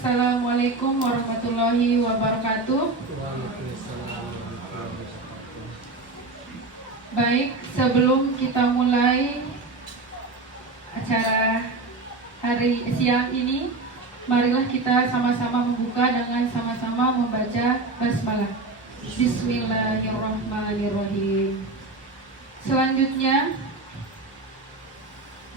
Assalamualaikum warahmatullahi wabarakatuh. Baik, sebelum kita mulai acara siang ini, marilah kita sama-sama membuka dengan sama-sama membaca basmalah. Bismillahirrahmanirrahim. Selanjutnya,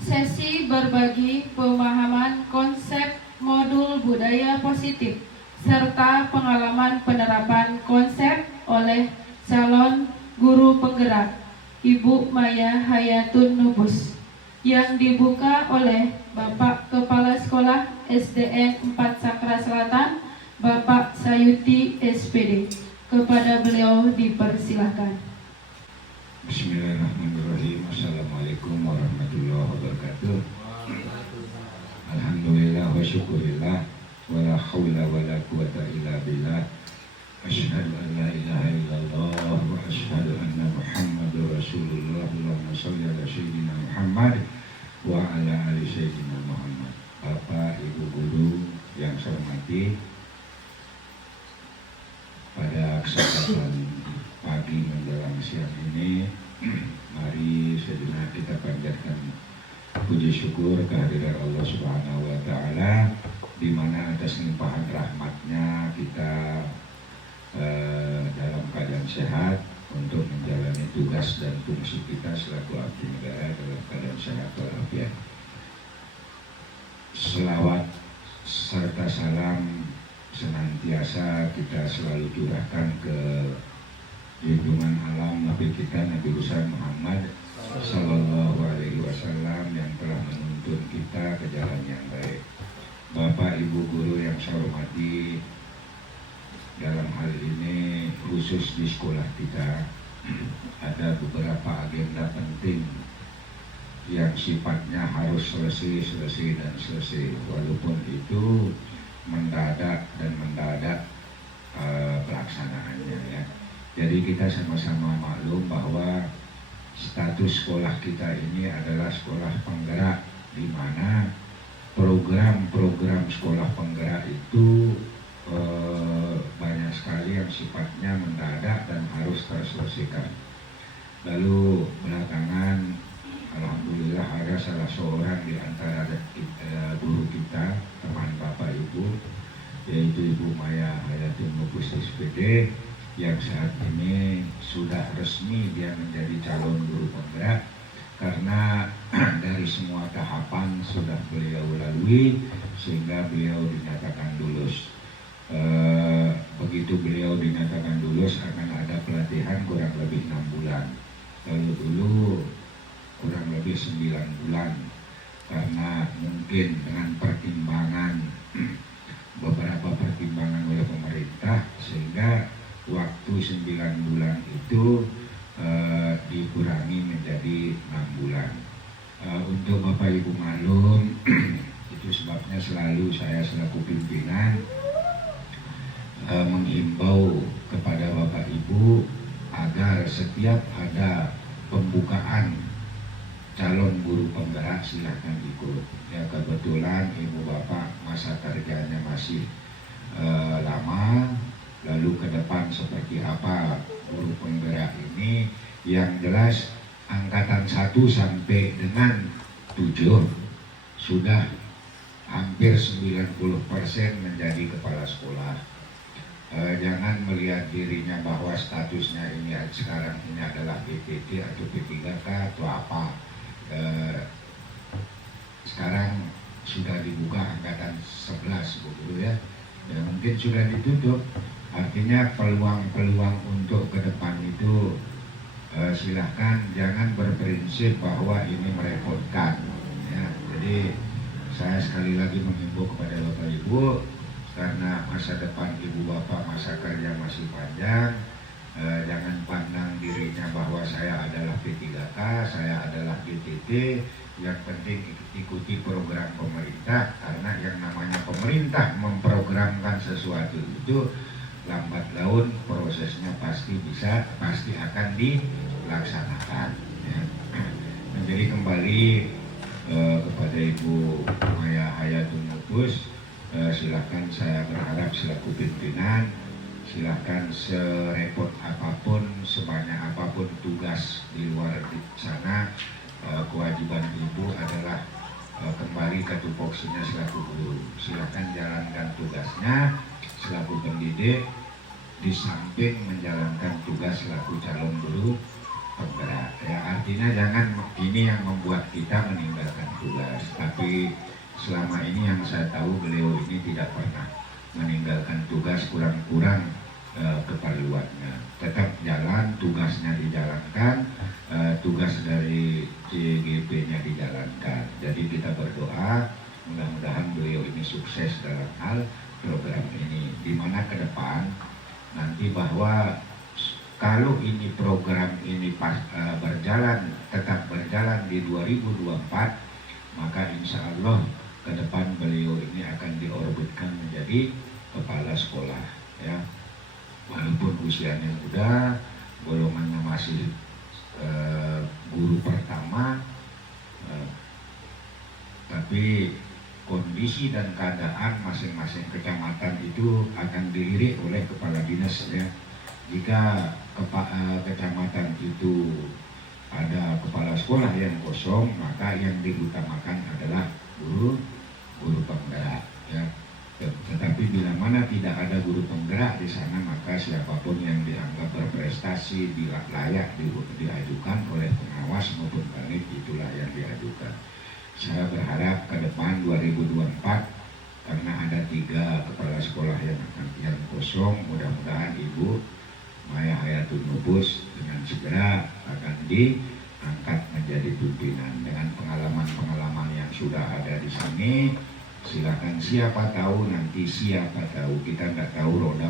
sesi berbagi pemahaman konsep modul budaya positif serta pengalaman penerapan konsep oleh calon guru penggerak Ibu Maya Hayatun Nubus yang dibuka oleh Bapak Kepala Sekolah SDN 4 Sakra Selatan, Bapak Sayuti SPD. Kepada beliau dipersilahkan. Bismillahirrahmanirrahim. Assalamualaikum warahmatullahi wabarakatuh. Alhamdulillah wa syukurillah wa la hawla wa la quwata illa billah. Asyhadu an la ilaha illallah wa asyhadu anna Muhammadur Rasulullah. Allahumma shalli ala sayyidina Muhammad wa ala ali sayyidina Muhammad. Bapak, Ibu guru yang saya hormati, pada kesempatan pagi menjelang siang ini, mari sejenak kita panjatkan puji syukur kehadiran Allah Subhanahu wa Ta'ala, di mana atas limpahan rahmatnya kita dalam keadaan sehat untuk menjalani tugas dan fungsi kita selaku abdi negara dalam keadaan sehat walafiat. Selawat serta salam senantiasa kita selalu curahkan ke junjungan alam Nabi kita, Nabi besar Muhammad Sallallahu Alaihi Wasallam, yang telah menuntun kita ke jalan yang baik. Bapak Ibu guru yang saya hormati, dalam hal ini khusus di sekolah kita ada beberapa agenda penting yang sifatnya harus selesai, walaupun itu mendadak pelaksanaannya ya. Jadi kita sama-sama maklum bahwa status sekolah kita ini adalah sekolah penggerak, di mana program-program sekolah penggerak itu banyak sekali yang sifatnya mendadak dan harus terselesaikan. Lalu belakangan alhamdulillah ada salah seorang di antara guru kita, teman Bapak Ibu, yaitu Ibu Maya Hayatun Nubus SPD, yang saat ini sudah resmi dia menjadi calon guru penggerak, karena dari semua tahapan sudah beliau lalui sehingga beliau dinyatakan lulus. Begitu beliau dinyatakan lulus akan ada pelatihan kurang lebih 6 bulan, lalu dulu kurang lebih 9 bulan, karena mungkin dengan pertimbangan beberapa pertimbangan oleh pemerintah sehingga waktu 9 bulan itu dikurangi menjadi 6 bulan. Untuk Bapak Ibu maklum, itu sebabnya selalu saya selaku pimpinan menghimbau kepada Bapak Ibu agar setiap ada pembukaan calon guru penggerak silahkan ikut. Ya, kebetulan Ibu Bapak masa kerjanya masih lama, lalu ke depan seperti apa guru penggerak ini, yang jelas angkatan 1 sampai dengan 7 sudah hampir 90% menjadi kepala sekolah. Jangan melihat dirinya bahwa statusnya ini sekarang ini adalah PTT atau P3K atau apa. Sekarang sudah dibuka angkatan 11 begitu ya. Dan mungkin sudah ditutup. Artinya peluang-peluang untuk ke depan itu silahkan, jangan berprinsip bahwa ini merepotkan ya. Jadi saya sekali lagi menghimbau kepada Bapak Ibu, karena masa depan Ibu Bapak masa kerja masih panjang, jangan pandang dirinya bahwa saya adalah P3K, saya adalah GTT. Yang penting ikuti program pemerintah, karena yang namanya pemerintah memprogramkan sesuatu itu lambat laun prosesnya pasti akan dilaksanakan ya. Menjadi kembali kepada Ibu Maya Hayatun Nubus, silakan, saya berharap selaku pimpinan, silakan serepot apapun, sebanyak apapun tugas di luar di sana, kewajiban ibu adalah kembali ke tupoksinya selaku guru. Silakan jalankan tugasnya selaku pendidik, di samping menjalankan tugas selaku calon guru penggerak. Ya, artinya jangan ini yang membuat kita meninggalkan tugas, tapi selama ini yang saya tahu beliau ini tidak pernah meninggalkan tugas, kurang-kurang keperluannya. Tetap jalan, tugasnya dijalankan, tugas dari CGP-nya dijalankan. Jadi kita berdoa mudah-mudahan beliau ini sukses dalam hal program ini, di mana ke depan nanti bahwa kalau ini program ini tetap berjalan di 2024, maka insya Allah ke depan beliau ini akan diorbitkan menjadi kepala sekolah, ya. Walaupun usianya muda, golongannya masih guru pertama, tapi kondisi dan keadaan masing-masing kecamatan itu akan dilirik oleh kepala dinas, ya. Jika kecamatan itu ada kepala sekolah yang kosong, maka yang diutamakan adalah guru penggerak, ya. Tetapi bila mana tidak ada guru penggerak di sana, maka siapapun yang dianggap berprestasi layak diajukan oleh pengawas maupun panit, itulah yang diajukan. Saya berharap ke depan 2024, karena ada 3 kepala sekolah yang kosong, mudah-mudahan Ibu Maya Hayatul Nubus dengan segera akan diangkat menjadi pimpinan. Dengan pengalaman-pengalaman yang sudah ada di sini, silakan, siapa tahu nanti, siapa tahu, kita nggak tahu roda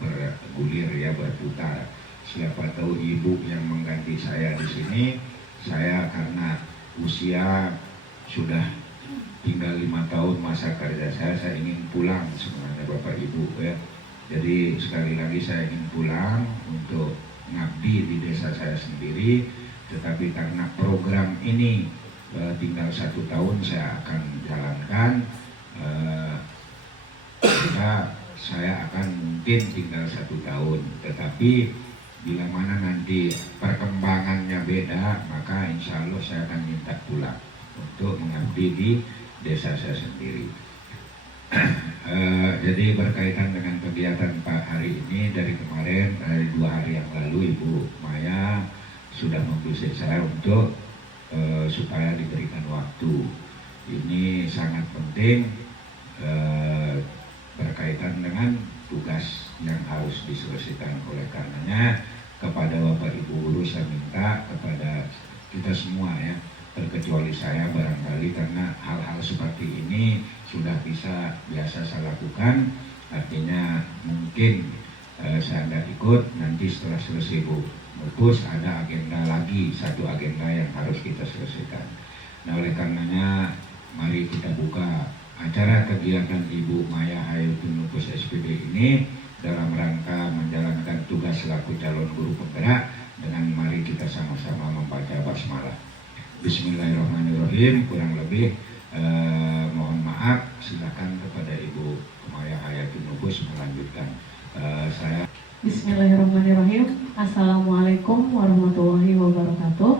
bergulir, ya, berputar. Siapa tahu Ibu yang mengganti saya di sini, saya karena usia sudah tinggal 5 tahun masa kerja saya ingin pulang sebenarnya Bapak Ibu, ya. Jadi sekali lagi saya ingin pulang untuk ngabdi di desa saya sendiri, tetapi karena program ini tinggal 1 tahun saya akan jalankan, saya akan mungkin tinggal 1 tahun, tetapi bila mana nanti perkembangannya beda, maka insya Allah saya akan minta pulang untuk mengabdi di desa saya sendiri. Jadi berkaitan dengan kegiatan Pak hari ini, dari kemarin, dari 2 hari yang lalu, Ibu Maya sudah membisikkan saya untuk supaya diberikan waktu. Ini sangat penting berkaitan dengan tugas yang harus diselesaikan. Oleh karenanya kepada Bapak Ibu guru saya minta, kepada kita semua, ya, terkecuali saya barangkali, karena hal-hal seperti ini sudah biasa saya lakukan, artinya mungkin saya tidak ikut, nanti setelah selesai Bu Mupus ada agenda lagi, 1 agenda yang harus kita selesaikan. Nah, oleh karenanya mari kita buka acara kegiatan Ibu Maya Hayatul Nubus SPD ini dalam rangka menjalankan tugas selaku calon guru penggerak, dengan mari kita sama-sama membaca basmalah. Bismillahirrahmanirrahim. Kurang lebih mohon maaf, silakan kepada Ibu Maya Hayatul Nubus melanjutkan. Saya Bismillahirrahmanirrahim. Assalamualaikum warahmatullahi wabarakatuh.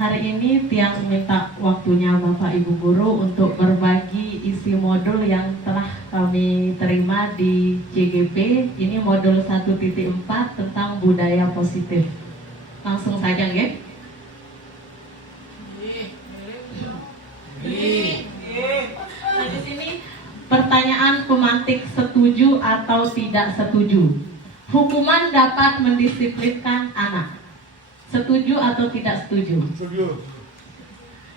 Hari ini Tiang minta waktunya Bapak Ibu Guru untuk berbagi isi modul yang telah kami terima di CGP. Ini modul 1.4 tentang budaya positif. Langsung saja, nggih. Nah, di sini pertanyaan pemantik, setuju atau tidak setuju? Hukuman dapat mendisiplinkan anak. Setuju atau tidak setuju? Setuju.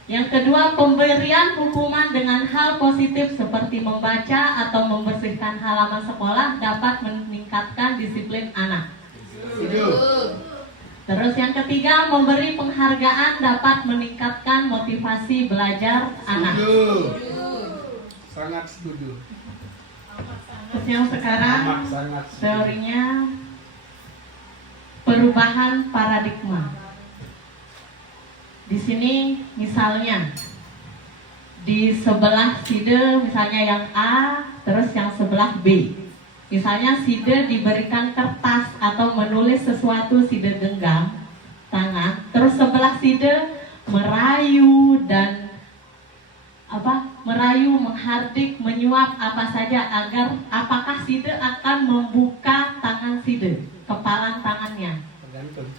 Yang kedua, pemberian hukuman dengan hal positif seperti membaca atau membersihkan halaman sekolah dapat meningkatkan disiplin anak. Setuju. Terus yang ketiga, memberi penghargaan dapat meningkatkan motivasi belajar anak. Setuju. Sangat setuju. Terus yang sekarang Sangat setuju. teorinya perubahan paradigma. Di sini misalnya di sebelah side misalnya yang A, terus yang sebelah B. Misalnya side diberikan kertas atau menulis sesuatu, side genggam tangan, terus sebelah side merayu dan merayu, menghardik, menyuap apa saja agar apakah side akan membuka tangan side, kepalan tangannya. Tergantung.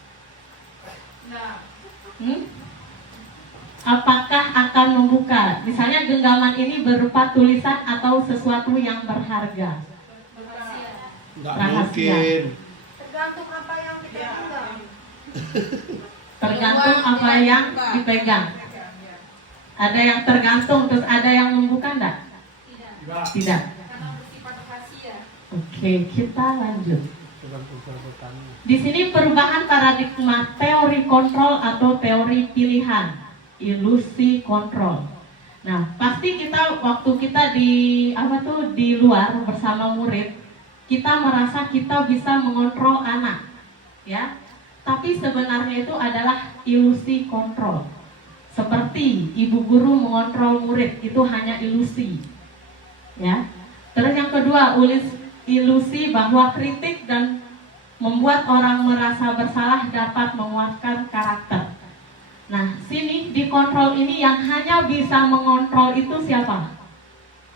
Apakah akan membuka? Misalnya genggaman ini berupa tulisan atau sesuatu yang berharga. Nggak Rahasia. mungkin. Tergantung apa yang kita pegang. Tergantung apa yang dipegang. Ada yang tergantung, terus ada yang membuka enggak? Nggak. Tidak. Karena bersifat rahasia. Oke, kita lanjut. Tergantung perabotannya. Di sini perubahan paradigma teori kontrol atau teori pilihan, ilusi kontrol. Nah, pasti kita waktu kita di luar bersama murid, kita merasa kita bisa mengontrol anak, ya. Tapi sebenarnya itu adalah ilusi kontrol. Seperti ibu guru mengontrol murid, itu hanya ilusi, ya. Terus yang kedua, ilusi bahwa kritik dan membuat orang merasa bersalah dapat menguatkan karakter. Nah, sini di kontrol ini yang hanya bisa mengontrol itu siapa?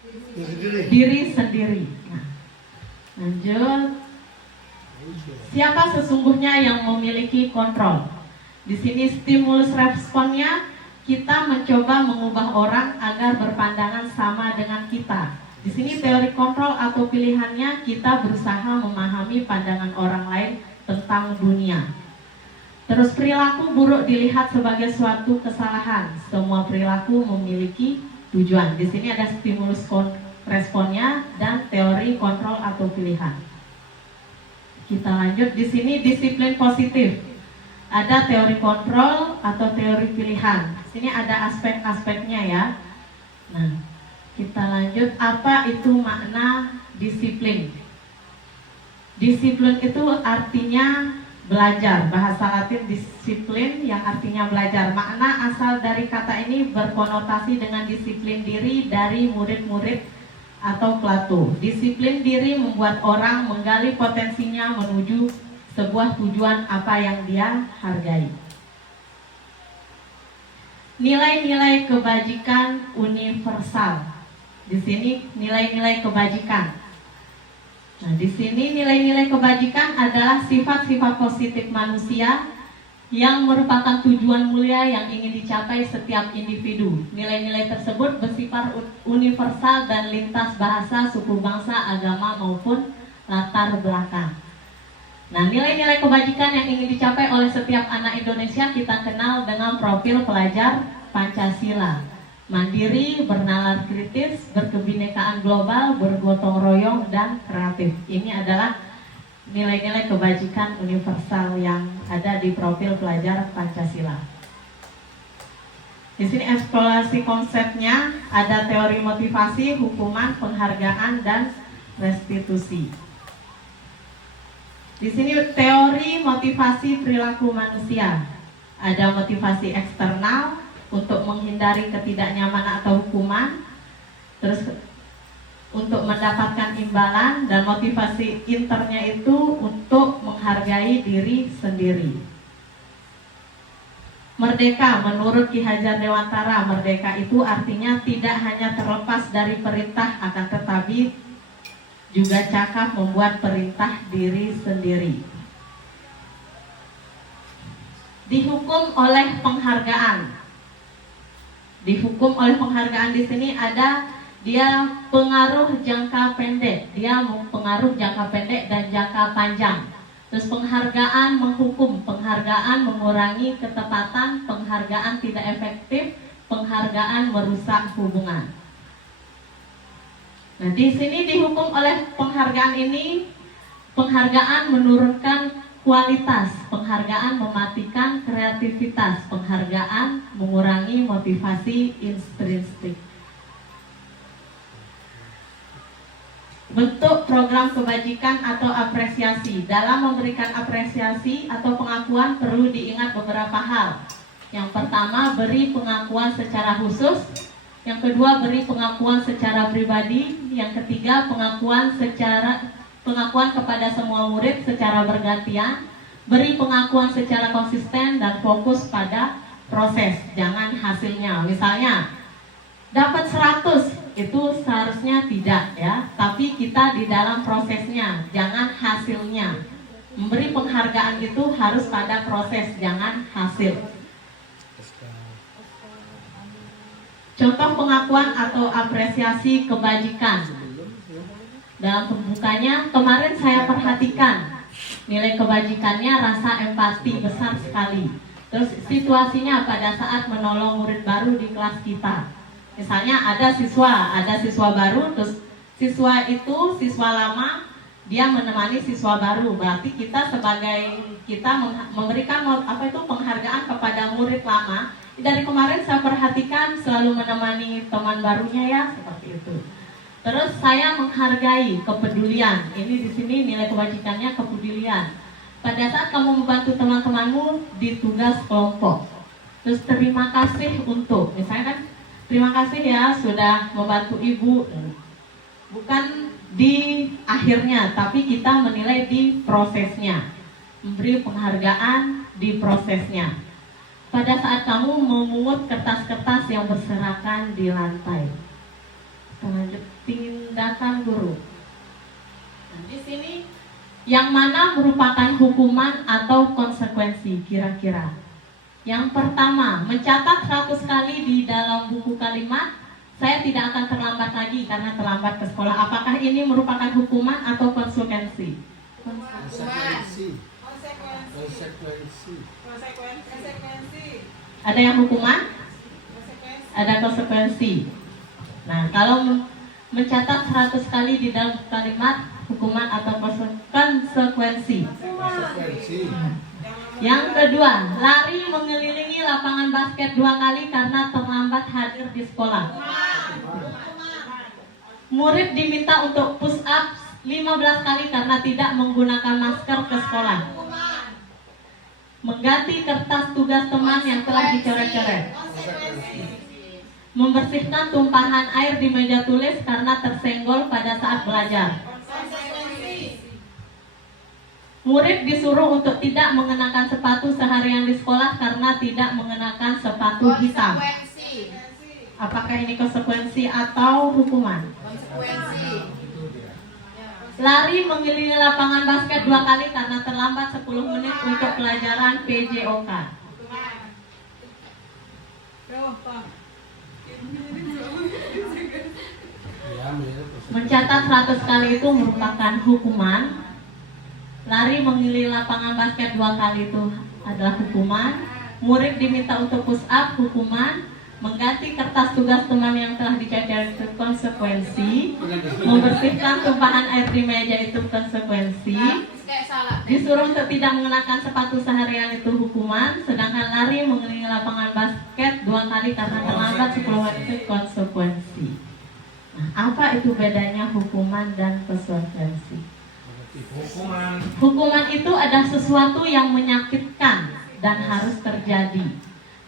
Itu sendiri. Diri sendiri. Nah, lanjut. Siapa sesungguhnya yang memiliki kontrol? Di sini stimulus responnya, kita mencoba mengubah orang agar berpandangan sama dengan kita. Di sini teori kontrol atau pilihannya, kita berusaha memahami pandangan orang lain tentang dunia. Terus perilaku buruk dilihat sebagai suatu kesalahan. Semua perilaku memiliki tujuan. Di sini ada stimulus responnya dan teori kontrol atau pilihan. Kita lanjut, di sini disiplin positif. Ada teori kontrol atau teori pilihan. Di sini ada aspek-aspeknya ya. Nah, kita lanjut, apa itu makna disiplin? Disiplin itu artinya belajar. Bahasa Latin disiplin yang artinya belajar. Makna asal dari kata ini berkonotasi dengan disiplin diri dari murid-murid atau Plato. Disiplin diri membuat orang menggali potensinya menuju sebuah tujuan apa yang dia hargai. Nilai-nilai kebajikan universal. Di sini nilai-nilai kebajikan. Nah, di sini nilai-nilai kebajikan adalah sifat-sifat positif manusia yang merupakan tujuan mulia yang ingin dicapai setiap individu. Nilai-nilai tersebut bersifat universal dan lintas bahasa, suku bangsa, agama maupun latar belakang. Nah, nilai-nilai kebajikan yang ingin dicapai oleh setiap anak Indonesia kita kenal dengan profil pelajar Pancasila. Mandiri, bernalar kritis, berkebinekaan global, bergotong royong, dan kreatif. Ini adalah nilai-nilai kebajikan universal yang ada di profil pelajar Pancasila. Di sini eksplorasi konsepnya, ada teori motivasi, hukuman, penghargaan, dan restitusi. Di sini teori motivasi perilaku manusia. Ada motivasi eksternal untuk menghindari ketidaknyamanan atau hukuman, terus untuk mendapatkan imbalan, dan motivasi internya itu untuk menghargai diri sendiri. Merdeka, menurut Ki Hajar Dewantara, merdeka itu artinya tidak hanya terlepas dari perintah, akan tetapi juga cakap membuat perintah diri sendiri. Dihukum oleh penghargaan. Dihukum oleh penghargaan di sini ada dia pengaruh jangka pendek, dia pengaruh jangka pendek dan jangka panjang. Terus penghargaan menghukum, penghargaan mengurangi ketepatan, penghargaan tidak efektif, penghargaan merusak hubungan. Nah, di sini dihukum oleh penghargaan ini, penghargaan menurunkan kualitas, penghargaan mematikan kreativitas, penghargaan mengurangi motivasi intrinsik. Bentuk program kebajikan atau apresiasi. Dalam memberikan apresiasi atau pengakuan perlu diingat beberapa hal. Yang pertama, beri pengakuan secara khusus. Yang kedua, beri pengakuan secara pribadi. Yang ketiga, pengakuan kepada semua murid secara bergantian. Beri pengakuan secara konsisten dan fokus pada proses, jangan hasilnya. Misalnya dapat 100 itu seharusnya tidak ya, tapi kita di dalam prosesnya, jangan hasilnya. Memberi penghargaan itu harus pada proses, jangan hasil. Contoh pengakuan atau apresiasi kebajikan. Dalam pembukanya, kemarin saya perhatikan nilai kebajikannya, rasa empati besar sekali. Terus situasinya pada saat menolong murid baru di kelas kita. Misalnya ada siswa baru, terus siswa lama dia menemani siswa baru. Berarti kita memberikan penghargaan kepada murid lama. Dari kemarin saya perhatikan selalu menemani teman barunya ya, seperti itu. Terus saya menghargai kepedulian. Ini di sini nilai kebajikannya kepedulian. Pada saat kamu membantu teman-temanmu di tugas kelompok. Terus terima kasih untuk, misalnya kan, terima kasih ya sudah membantu ibu. Bukan di akhirnya, tapi kita menilai di prosesnya. Memberi penghargaan di prosesnya. Pada saat kamu memungut kertas-kertas yang berserakan di lantai. Tindakan guru. Nah, di sini yang mana merupakan hukuman atau konsekuensi kira-kira? Yang pertama, mencatat 100 kali di dalam buku kalimat, saya tidak akan terlambat lagi karena terlambat ke sekolah. Apakah ini merupakan hukuman atau konsekuensi? Konsekuensi. Ada yang hukuman? Ada konsekuensi. Nah, kalau mencatat 100 kali di dalam kalimat, hukuman atau konsekuensi. Yang kedua, lari mengelilingi lapangan basket 2 kali karena terlambat hadir di sekolah. Murid diminta untuk push up 15 kali karena tidak menggunakan masker ke sekolah. Mengganti kertas tugas teman yang telah dicoret-coret. Membersihkan tumpahan air di meja tulis karena tersenggol pada saat belajar. Murid disuruh untuk tidak mengenakan sepatu seharian di sekolah karena tidak mengenakan sepatu hitam. Apakah ini konsekuensi atau hukuman? Konsekuensi. Lari mengelilingi lapangan basket 2 kali karena terlambat 10 menit untuk pelajaran PJOK. Mencatat 100 kali itu merupakan hukuman. Lari mengelilingi lapangan basket 2 kali itu adalah hukuman. Murid diminta untuk push up, hukuman. Mengganti kertas tugas teman yang telah dicatat itu konsekuensi. Membersihkan tumpahan air di meja itu konsekuensi. Disuruh untuk tidak mengenakan sepatu seharian itu hukuman. Sedangkan lari mengelilingi lapangan basket 2 kali karena terlambat 10 menit itu konsekuensi. Nah, apa itu bedanya hukuman dan konsekuensi? Hukuman itu adalah sesuatu yang menyakitkan dan harus terjadi.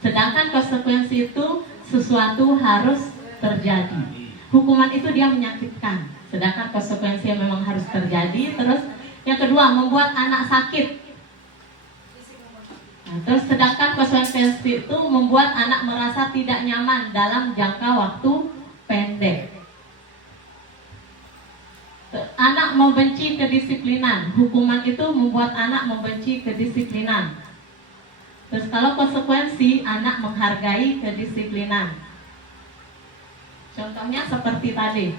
Sedangkan konsekuensi itu sesuatu harus terjadi. Hukuman itu dia menyakitkan, sedangkan konsekuensi yang memang harus terjadi. Terus yang kedua, membuat anak sakit. Nah, terus sedangkan konsekuensi itu membuat anak merasa tidak nyaman dalam jangka waktu pendek. Anak membenci kedisiplinan. Hukuman itu membuat anak membenci kedisiplinan. Terus kalau konsekuensi, anak menghargai kedisiplinan. Contohnya seperti tadi.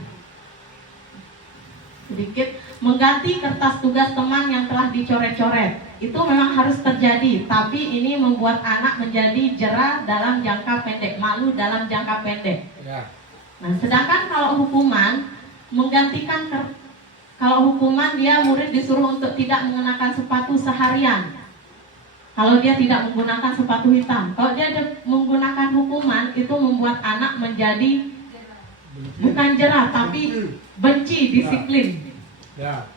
Sedikit, mengganti kertas tugas teman yang telah dicoret-coret. Itu memang harus terjadi, tapi ini membuat anak menjadi jera dalam jangka pendek, malu dalam jangka pendek. Nah, sedangkan kalau hukuman, kalau hukuman dia murid disuruh untuk tidak mengenakan sepatu seharian. Kalau dia tidak menggunakan sepatu hitam, kalau dia menggunakan hukuman, itu membuat anak menjadi bukan jerah, tapi benci disiplin. Ya.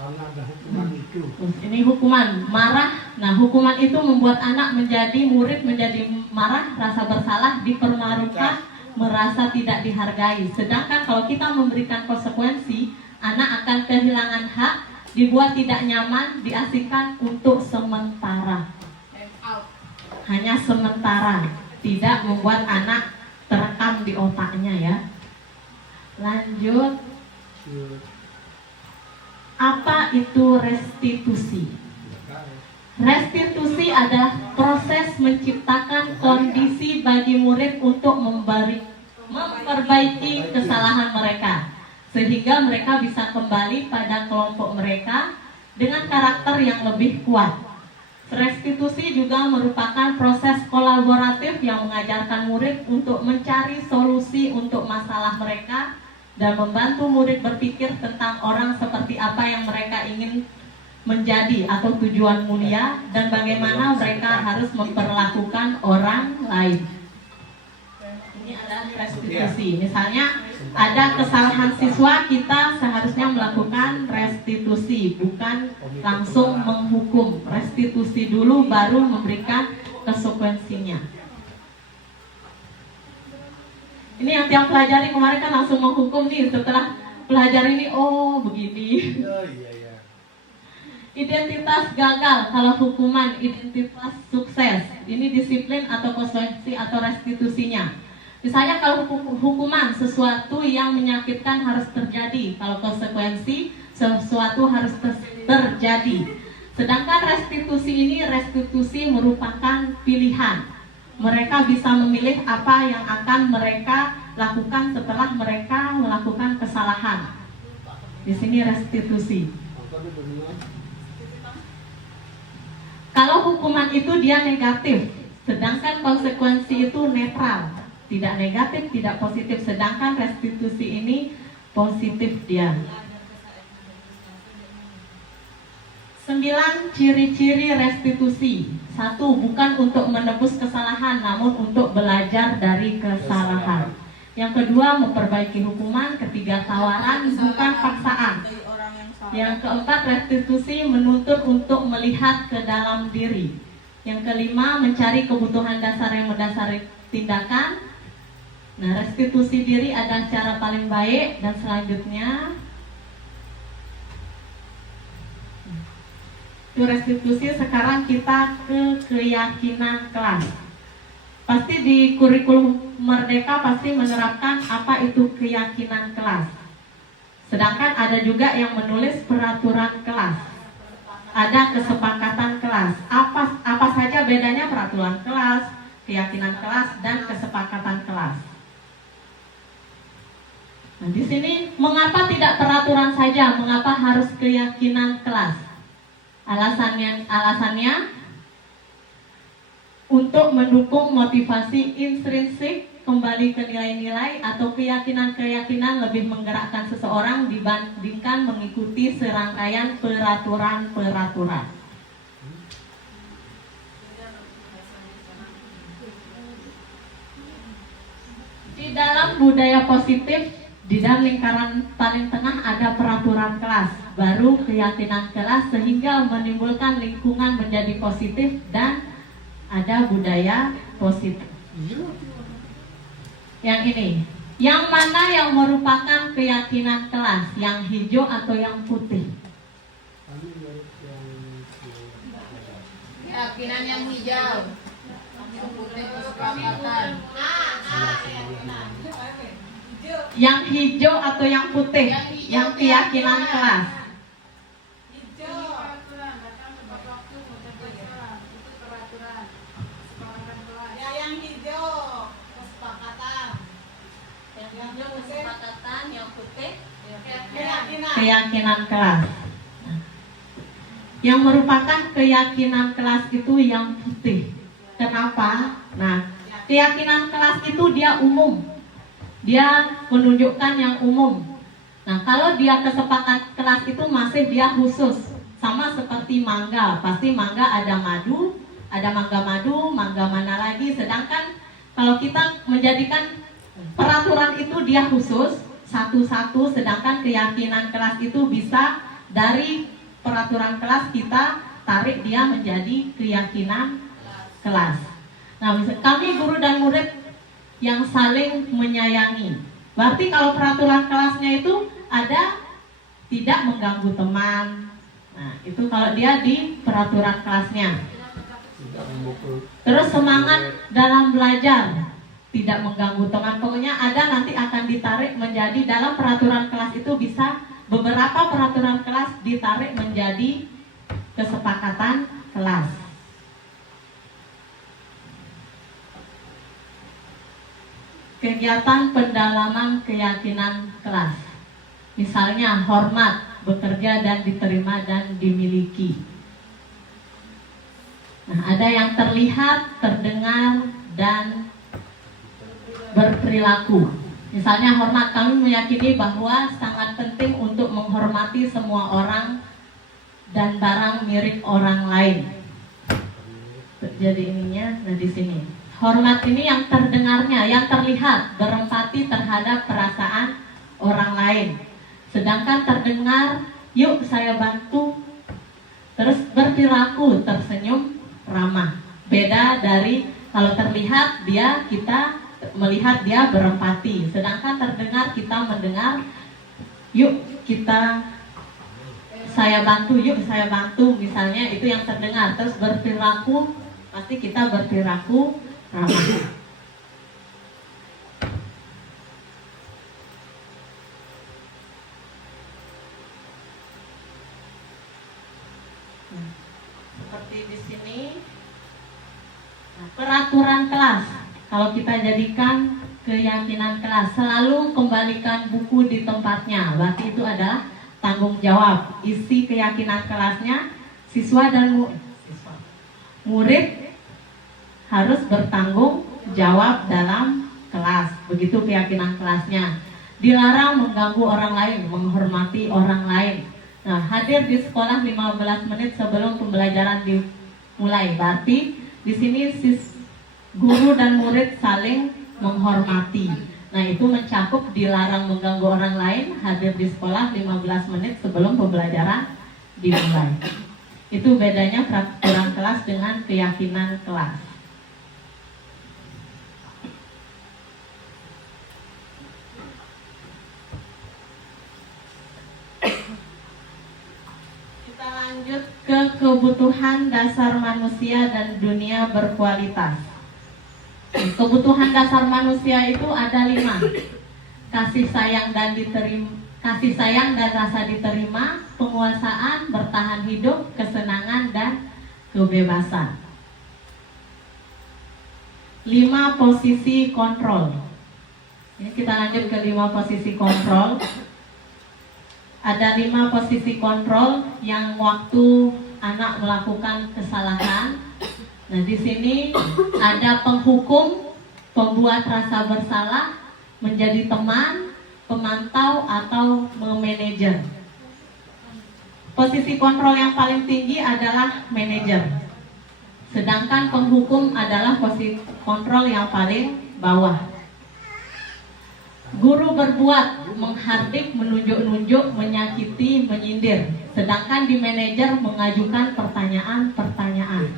Karena ada hukuman itu. Ini hukuman marah. Nah, hukuman itu membuat anak menjadi murid menjadi marah, rasa bersalah, dipermalukan, merasa tidak dihargai. Sedangkan kalau kita memberikan konsekuensi, anak akan kehilangan hak, dibuat tidak nyaman, diasingkan untuk sementara. Hanya sementara, tidak membuat anak terekam di otaknya ya. Lanjut. Apa itu restitusi? Restitusi adalah proses menciptakan kondisi bagi murid untuk memperbaiki kesalahan mereka, sehingga mereka bisa kembali pada kelompok mereka dengan karakter yang lebih kuat. Restitusi juga merupakan proses kolaboratif yang mengajarkan murid untuk mencari solusi untuk masalah mereka dan membantu murid berpikir tentang orang seperti apa yang mereka ingin menjadi atau tujuan mulia dan bagaimana mereka harus memperlakukan orang lain. Ini adalah restitusi. Misalnya ada kesalahan siswa, kita seharusnya melakukan restitusi, bukan langsung menghukum. Restitusi dulu baru memberikan konsekuensinya. Ini yang tiap pelajari kemarin kan langsung menghukum nih, setelah pelajari ini, oh begini. Identitas gagal, kalau hukuman, identitas sukses. Ini disiplin atau konsekuensi atau restitusinya. Misalnya kalau hukuman, sesuatu yang menyakitkan harus terjadi. Kalau konsekuensi, sesuatu harus terjadi. Sedangkan restitusi ini, restitusi merupakan pilihan. Mereka bisa memilih apa yang akan mereka lakukan setelah mereka melakukan kesalahan. Di sini restitusi. Kalau hukuman itu dia negatif, sedangkan konsekuensi itu netral, tidak negatif, tidak positif. Sedangkan restitusi ini positif dia. 9 ciri-ciri restitusi. 1, bukan untuk menebus kesalahan, namun untuk belajar dari kesalahan. Yang kedua, memperbaiki hukuman. Ketiga, tawaran, bukan paksaan. Yang keempat, restitusi menuntut untuk melihat ke dalam diri. Yang kelima, mencari kebutuhan dasar yang mendasari tindakan. Nah, restitusi diri adalah cara paling baik. Dan selanjutnya, restitusi. Sekarang kita ke keyakinan kelas. Pasti di kurikulum Merdeka pasti menerapkan apa itu keyakinan kelas. Sedangkan ada juga yang menulis peraturan kelas. Ada kesepakatan kelas. Apa saja bedanya peraturan kelas, keyakinan kelas, dan kesepakatan kelas? Nah, di sini mengapa tidak peraturan saja? Mengapa harus keyakinan kelas? Alasannya untuk mendukung motivasi intrinsik, kembali ke nilai-nilai atau keyakinan-keyakinan lebih menggerakkan seseorang dibandingkan mengikuti serangkaian peraturan-peraturan. Di dalam budaya positif, di dalam lingkaran paling tengah ada peraturan kelas, baru keyakinan kelas, sehingga menimbulkan lingkungan menjadi positif dan ada budaya positif. Yang ini, yang mana yang merupakan keyakinan kelas, yang hijau atau yang putih? Keyakinan yang hijau. Yang putih kesepakatan. Yang hijau atau yang putih? Yang keyakinan kelas. Ya, yang hijau kesepakatan. Yang hijau kesepakatan, yang putih Keyakinan kelas. Yang merupakan keyakinan kelas itu yang putih. Kenapa? Nah, keyakinan kelas itu dia umum. Dia menunjukkan yang umum. Nah, kalau dia kesepakatan kelas itu masih dia khusus. Sama seperti mangga. Pasti mangga ada madu, ada mangga madu, mangga mana lagi. Sedangkan kalau kita menjadikan peraturan itu dia khusus, satu-satu. Sedangkan keyakinan kelas itu bisa dari peraturan kelas kita tarik dia menjadi keyakinan kelas. Nah, misalnya kami guru dan murid yang saling menyayangi. Berarti kalau peraturan kelasnya itu ada tidak mengganggu teman. Nah, itu kalau dia di peraturan kelasnya. Tidak memukul. Terus semangat dalam belajar, tidak mengganggu teman. Pokoknya ada nanti akan ditarik menjadi dalam peraturan kelas itu bisa beberapa peraturan kelas ditarik menjadi kesepakatan kelas. Kegiatan pendalaman keyakinan kelas. Misalnya hormat, bekerja dan diterima dan dimiliki. Nah, ada yang terlihat, terdengar, dan berperilaku. Misalnya hormat, kami meyakini bahwa sangat penting untuk menghormati semua orang dan barang milik orang lain. Jadi ininya, nah di sini. Hormat ini yang terdengarnya, yang terlihat, berempati terhadap perasaan orang lain. Sedangkan terdengar, yuk saya bantu. Terus berperilaku, tersenyum, ramah. Beda dari kalau terlihat dia, kita melihat dia berempati. Sedangkan terdengar, kita mendengar, yuk kita saya bantu, yuk saya bantu. Misalnya itu yang terdengar. Terus berperilaku, pasti kita berperilaku ramah. Seperti di sini. Nah, peraturan kelas. Kalau kita jadikan keyakinan kelas, selalu kembalikan buku di tempatnya. Berarti itu adalah tanggung jawab. Isi keyakinan kelasnya, siswa dan murid harus bertanggung jawab dalam kelas. Begitu keyakinan kelasnya. Dilarang mengganggu orang lain, menghormati orang lain. Nah, hadir di sekolah 15 menit sebelum pembelajaran dimulai. Berarti di sini guru dan murid saling menghormati. Nah, itu mencakup dilarang mengganggu orang lain, hadir di sekolah 15 menit sebelum pembelajaran dimulai. Itu bedanya peraturan kelas dengan keyakinan kelas. Lanjut ke kebutuhan dasar manusia dan dunia berkualitas. Kebutuhan dasar manusia itu ada 5. Kasih sayang dan rasa diterima, penguasaan, bertahan hidup, kesenangan dan kebebasan. 5 posisi kontrol. Ini kita lanjut ke 5 posisi kontrol. Ada 5 posisi kontrol yang waktu anak melakukan kesalahan. Nah, di sini ada penghukum, pembuat rasa bersalah, menjadi teman, pemantau atau memanajer. Posisi kontrol yang paling tinggi adalah manajer. Sedangkan penghukum adalah posisi kontrol yang paling bawah. Guru berbuat, menghardik, menunjuk-nunjuk, menyakiti, menyindir. Sedangkan di manajer mengajukan pertanyaan-pertanyaan.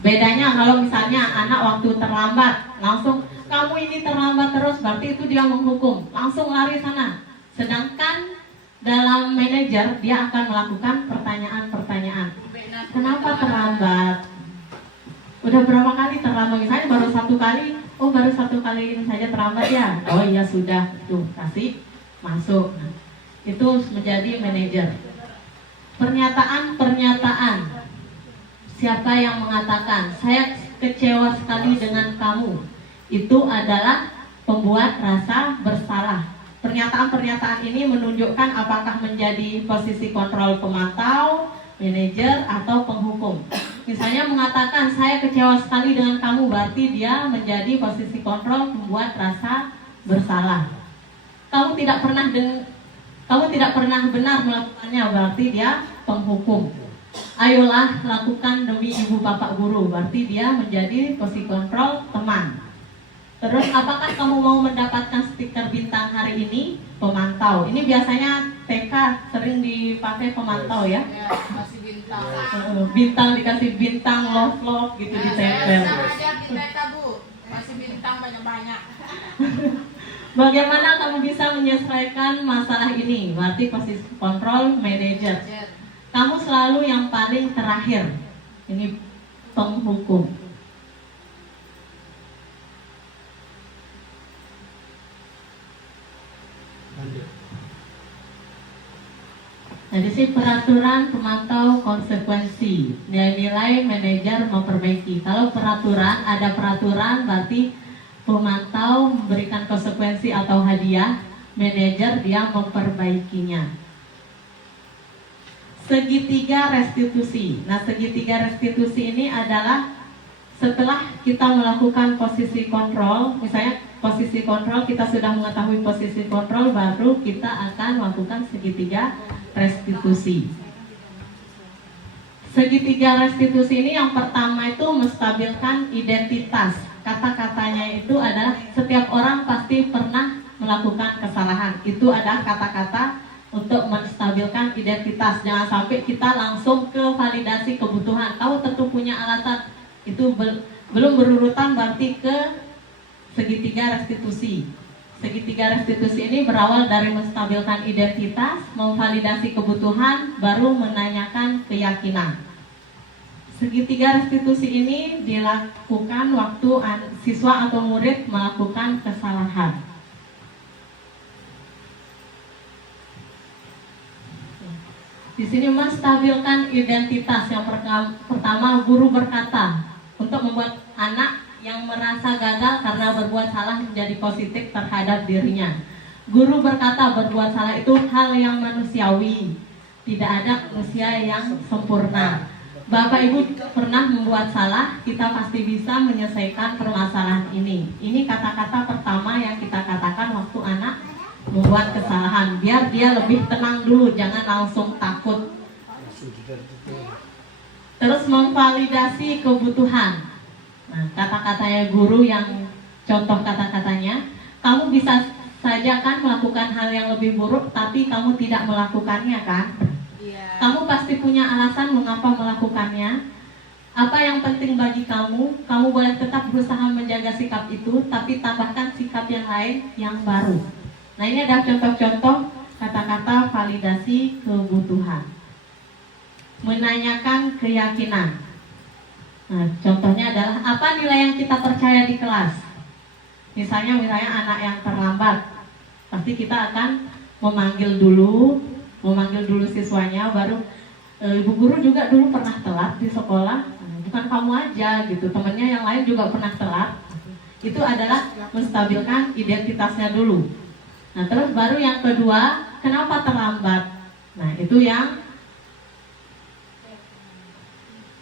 Bedanya kalau misalnya anak waktu terlambat, langsung kamu ini terlambat terus, berarti itu dia menghukum. Langsung lari sana. Sedangkan dalam manajer dia akan melakukan pertanyaan-pertanyaan. Kenapa terlambat? Udah berapa kali terlambat? Misalnya baru 1 kali. Oh, baru 1 kali ini saja terlambat ya? Oh iya sudah, tuh kasih masuk. Nah, itu menjadi manajer. Pernyataan-pernyataan. Siapa yang mengatakan saya kecewa sekali dengan kamu? Itu adalah pembuat rasa bersalah. Pernyataan-pernyataan ini menunjukkan apakah menjadi posisi kontrol pemantau, manajer atau penghukum. Misalnya mengatakan saya kecewa sekali dengan kamu, berarti dia menjadi posisi kontrol membuat rasa bersalah. Kamu tidak pernah benar melakukannya, berarti dia penghukum. Ayolah lakukan demi ibu bapak guru, berarti dia menjadi posisi kontrol teman. Terus apakah kamu mau mendapatkan stiker bintang hari ini? Pemantau. Ini biasanya TK sering dipakai pemantau ya. Kasih bintang. Bintang dikasih bintang, love gitu ditempel. Sama aja kita Bu. Masih bintang banyak-banyak. Bagaimana kamu bisa menyelesaikan masalah ini? Berarti posisi kontrol manager. Kamu selalu yang paling terakhir. Ini penghukum. Lanjut. Nah, di sini peraturan pemantau konsekuensi. Nilai-nilai manajer memperbaiki. Kalau peraturan, ada peraturan berarti pemantau memberikan konsekuensi atau hadiah, manajer dia memperbaikinya. Segitiga restitusi. Nah, segitiga restitusi ini adalah setelah kita melakukan posisi kontrol, misalnya posisi kontrol kita sudah mengetahui posisi kontrol, baru kita akan melakukan segitiga restitusi. Segitiga restitusi ini yang pertama itu menstabilkan identitas. Kata-katanya itu adalah setiap orang pasti pernah melakukan kesalahan. Itu adalah kata-kata untuk menstabilkan identitas. Jangan sampai kita langsung ke validasi kebutuhan. Tahu tentu punya alasan. Itu belum berurutan berarti ke segitiga restitusi. Segitiga restitusi ini berawal dari menstabilkan identitas, memvalidasi kebutuhan, baru menanyakan keyakinan. Segitiga restitusi ini dilakukan waktu siswa atau murid melakukan kesalahan. Di sini menstabilkan identitas. Yang pertama, guru berkata untuk membuat anak yang merasa gagal karena berbuat salah menjadi positif terhadap dirinya. Guru berkata berbuat salah itu hal yang manusiawi. Tidak ada manusia yang sempurna. Bapak Ibu pernah membuat salah, kita pasti bisa menyelesaikan permasalahan ini. Ini kata-kata pertama yang kita katakan waktu anak membuat kesalahan. Biar dia lebih tenang dulu, jangan langsung takut. Terus memvalidasi kebutuhan. Nah, kata-katanya guru yang contoh kata-katanya, kamu bisa saja kan melakukan hal yang lebih buruk, tapi kamu tidak melakukannya kan? Iya. Kamu pasti punya alasan mengapa melakukannya. Apa yang penting bagi kamu, kamu boleh tetap berusaha menjaga sikap itu, tapi tambahkan sikap yang lain yang baru. Nah, ini ada contoh-contoh kata-kata validasi kebutuhan. Menanyakan keyakinan. Nah, contohnya adalah apa nilai yang kita percaya di kelas. Misalnya anak yang terlambat, pasti kita akan memanggil dulu siswanya, baru ibu guru juga dulu pernah telat di sekolah, bukan kamu aja gitu, temennya yang lain juga pernah telat. Itu adalah menstabilkan identitasnya dulu. Nah, terus baru yang kedua, kenapa terlambat? Nah, itu yang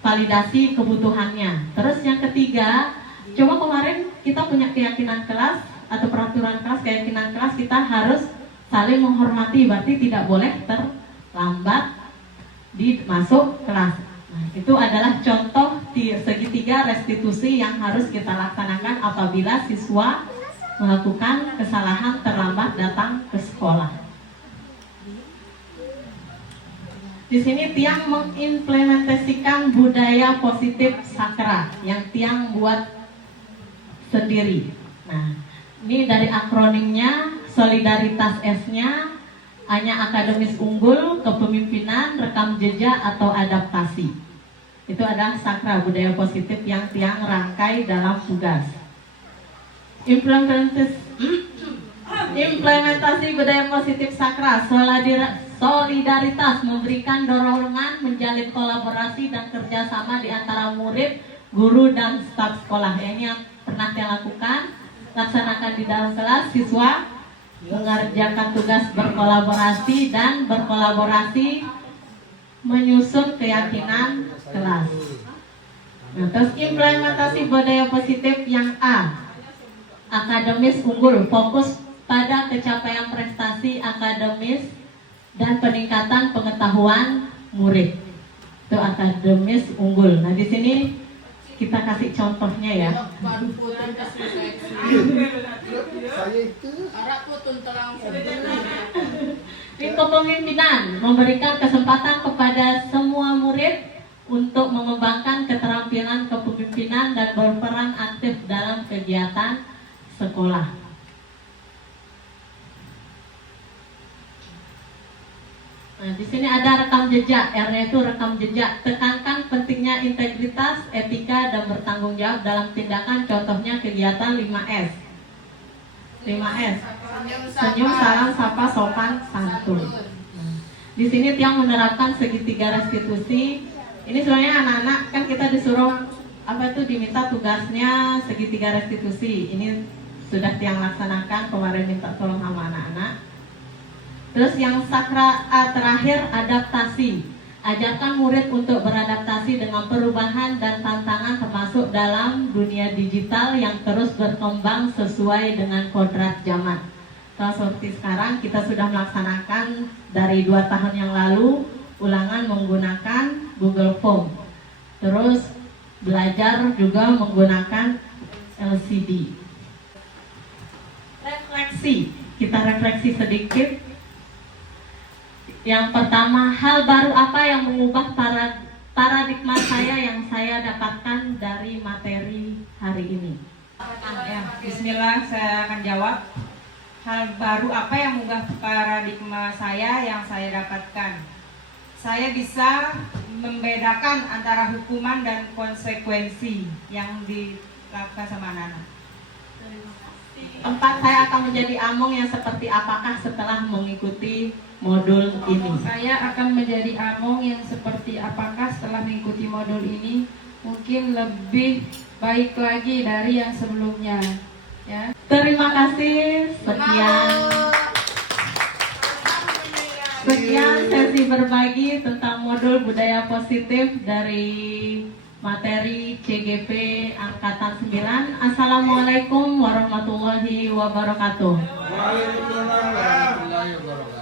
validasi kebutuhannya. Terus yang ketiga, coba kemarin kita punya keyakinan kelas atau peraturan kelas, keyakinan kelas kita harus saling menghormati, berarti tidak boleh terlambat di masuk kelas. Nah, itu adalah contoh di segitiga restitusi yang harus kita laksanakan apabila siswa melakukan kesalahan terlambat datang ke sekolah. Di sini Tiang mengimplementasikan budaya positif sakra yang Tiang buat sendiri. Nah, ini dari akronimnya, solidaritas S-nya, A-nya akademis unggul, kepemimpinan, rekam jejak atau adaptasi. Itu adalah sakra budaya positif yang Tiang rangkai dalam tugas. Implementasi budaya positif sakra, solidaritas, memberikan dorongan, menjalin kolaborasi dan kerjasama di antara murid, guru, dan staf sekolah. Ini yang pernah Tiang lakukan, laksanakan di dalam kelas. Siswa mengerjakan tugas berkolaborasi dan berkolaborasi menyusun keyakinan kelas. Nah, terus implementasi budaya positif yang A, akademis unggul, fokus pada pencapaian prestasi akademis dan peningkatan pengetahuan murid. Itu akademis unggul. Nah, di sini kita kasih contohnya ya. Saya itu Harap putun terang. Kepemimpinan memberikan kesempatan kepada semua murid untuk mengembangkan keterampilan kepemimpinan dan berperan aktif dalam kegiatan sekolah. Nah, di sini ada rekam jejak, R-nya itu rekam jejak. Tekankan pentingnya integritas, etika, dan bertanggung jawab dalam tindakan. Contohnya kegiatan 5S. 5S. Senyum, salam, sapa, sopan, santun. Di sini Tiang menerapkan segitiga restitusi. Ini sebenarnya anak-anak kan kita disuruh diminta tugasnya segitiga restitusi. Ini sudah Tiang laksanakan, kemarin minta tolong sama anak-anak. Terus yang terakhir adaptasi. Ajarkan murid untuk beradaptasi dengan perubahan dan tantangan termasuk dalam dunia digital yang terus berkembang sesuai dengan kodrat zaman. Kalau seperti sekarang kita sudah melaksanakan dari 2 tahun yang lalu ulangan menggunakan Google Form. Terus belajar juga menggunakan LCD. Refleksi. Kita refleksi sedikit. Yang pertama, hal baru apa yang mengubah paradigma saya yang saya dapatkan dari materi hari ini? Bismillah, saya akan jawab. Hal baru apa yang mengubah paradigma saya yang saya dapatkan? Saya bisa membedakan antara hukuman dan konsekuensi yang dilakukan sama anak-anak. Keempat, saya akan menjadi among yang seperti apakah setelah mengikuti modul ini? Saya akan menjadi among yang seperti apakah setelah mengikuti modul ini, mungkin lebih baik lagi dari yang sebelumnya. Ya. Terima kasih. Sekian sesi berbagi tentang modul budaya positif dari materi CGP Angkatan 9. Assalamualaikum warahmatullahi wabarakatuh. Waalaikumsalam warahmatullahi wabarakatuh.